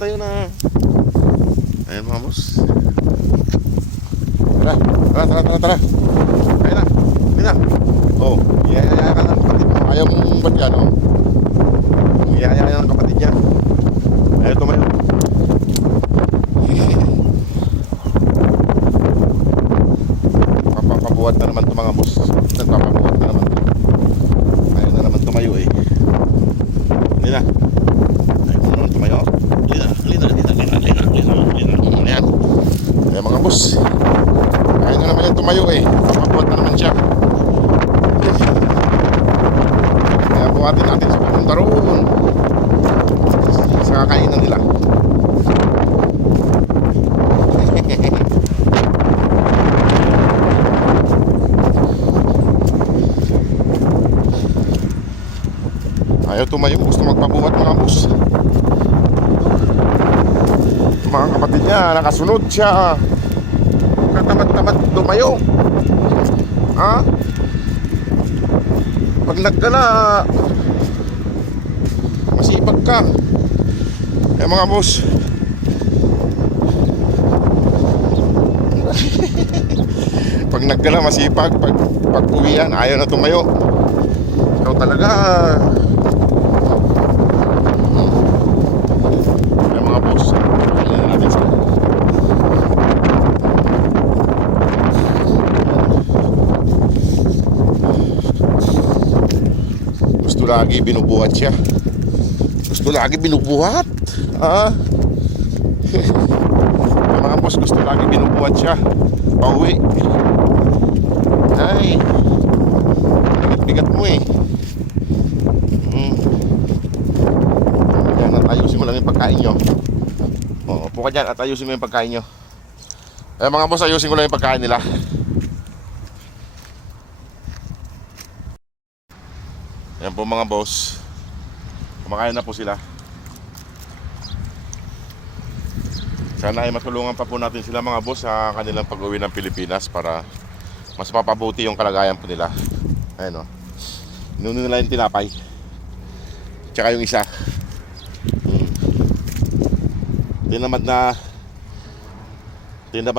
Tayo na. Ayan mga boss. Tara. Kaya na. Hindi na. Oh, iyayaya ka ng kapatid mo. Ayaw mong ba't yan, oh? Iyayaya ng kapatid niya. Ayaw tumayo. Papabuhat na naman ito mga boss. Nagpapabuhat na naman. Ayaw na naman tumayo eh. Hindi na. Ayaw na naman tumayo. Lina. Ayan. Ayan mga boss. Ayaw na naman yan tumayo eh. Papabuhat na naman siya. Kaya buhatin natin sa pupunta roon. Sa kakainan nila. Ayaw tumayo, gusto magpabuhat mga boss. Mga kapatid niya, nakasunod siya. Katamad-tamad tumayo. Ha? Pag nagkala, masipag ka. Eh mga boss. Pag nagkala, masipag. Pag uwian, ayaw na tumayo. Ikaw talaga. Eh mga boss, kailan natin sila. Gusto lagi binubuhat siya. Ah. Mga boss, gusto lagi binubuhat siya. Pauwi. Ay, bigat mo eh. Yan, at ayusin mo lang yung pagkain nyo. Upo ka dyan at ayusin mo yung pagkain nyo. Mga boss, ayusin ko lang yung pagkain nila. Yan po mga boss. Kumakain na po sila. Sana ay matulungan pa po natin sila mga boss sa kanilang pag-uwi ng Pilipinas para mas mapabuti yung kalagayan po nila. Ayan o. Inunin nila yung tinapay. Tsaka yung isa. Tinamad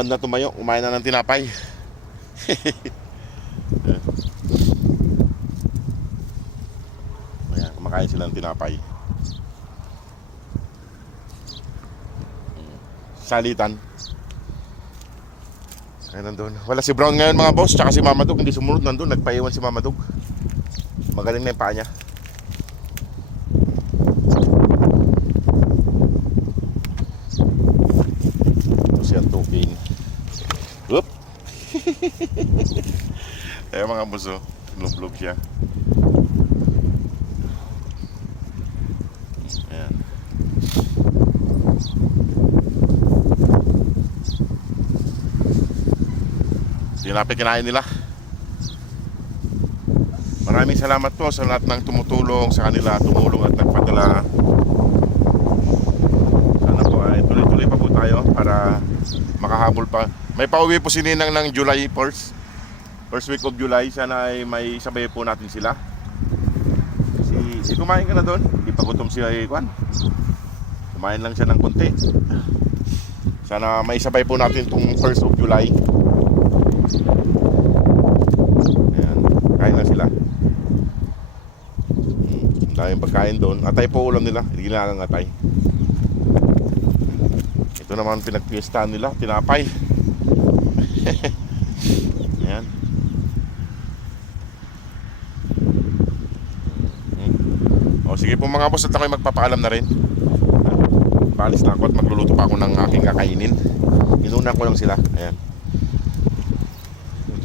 na tumayo. Kumain na ng tinapay. Ayan, kumakain sila ng tinapay. Salitan. Ay, nandun. Wala si Brown ngayon mga boss. Tsaka si Mama Dog. Hindi sumunod nandun. Nagpaiwan si Mama Dog. Magaling na yung paa niya. Ito siya tubing. Oop. Ayan mga boss, oh. Lub-lub siya. Ayan. Tinapay kinain nila. Maraming salamat po sa lahat ng tumutulong sa kanila, tumulong at nagpadala. Sana po ay tuloy-tuloy pa po tayo para makahabol pa. May pauwi po si Ninang ng July 1st. First week of July. Sana ay may sabay po natin sila. Si kumain ka na doon. Hindi pa gutom si Kwan. Kumain lang siya ng konti. Sana may sabay po natin itong 1st of July. Ayan, kain na sila. Daming pagkain doon. Atay po ulam nila. Hindi ginagalang atay. Ito naman pinagpiestahan nila. Tinapay. Ayan. O sige po mga boss, at ako'y magpapaalam na rin. Paalis na ako at magluluto pa ako ng aking kakainin. Inunan ko lang sila. Ayan.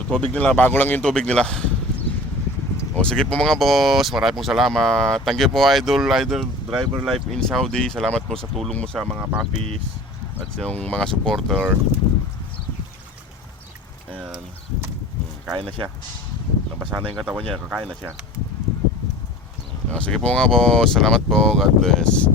Tubig nila, bago lang yung tubig nila. O sige po mga boss, maraming pong salamat. Thank you po Idol Driver Life in Saudi. Salamat po sa tulong mo sa mga puppies at sa yung mga supporter. Ayan. Kain na siya. Nabasa na yung katawan niya, kakain na siya. O sige po mga boss, salamat po. God bless.